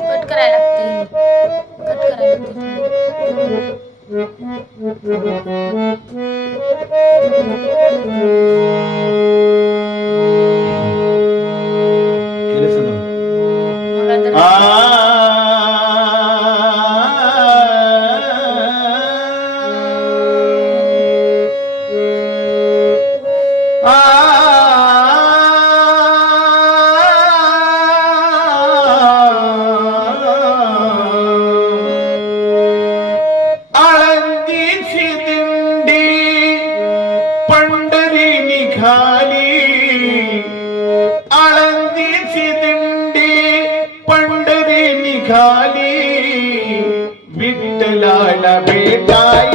Buat kerana നിഹാലി അളന്തിച്ചിതിണ്ടി പണ്ടരി നിഖാലി വിട്ടലാല ബേട്ടായി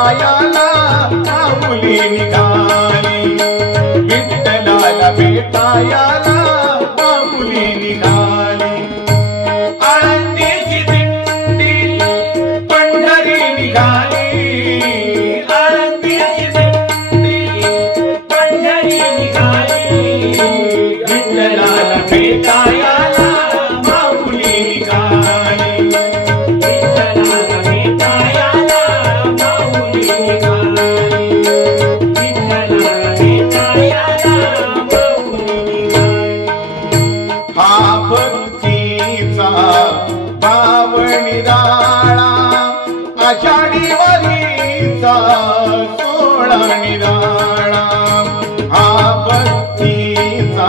पायाला काबुली निघाली. विठ्ठलाला भेटायाला काबुली निघाली. आळंदीची दिंडी पंढरी निघाली. आळंदीची दिंडी पंढरी निघाली. वारीचा सोळा निराळा आपत्तीचा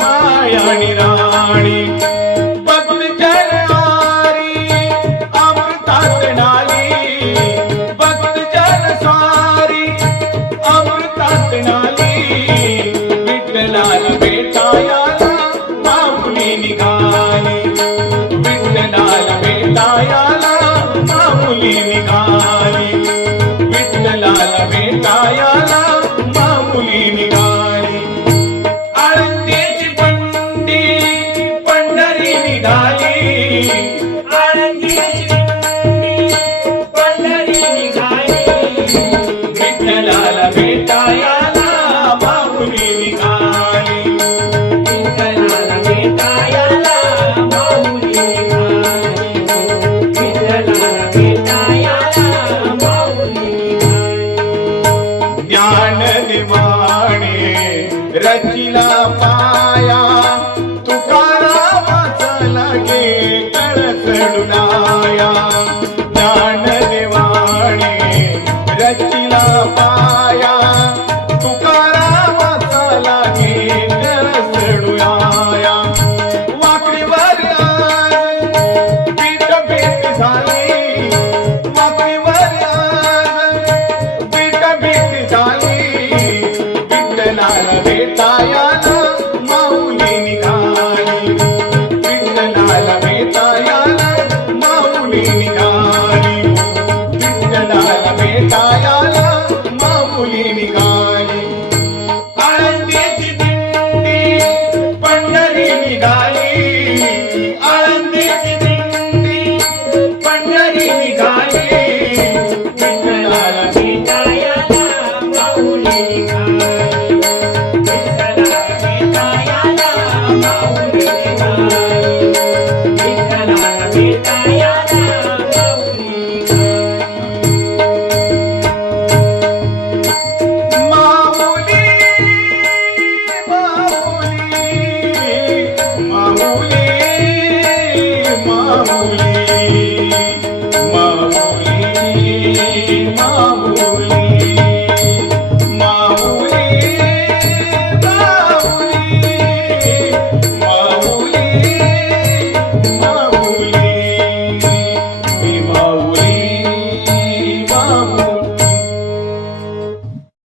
மாயாணிரா बेटा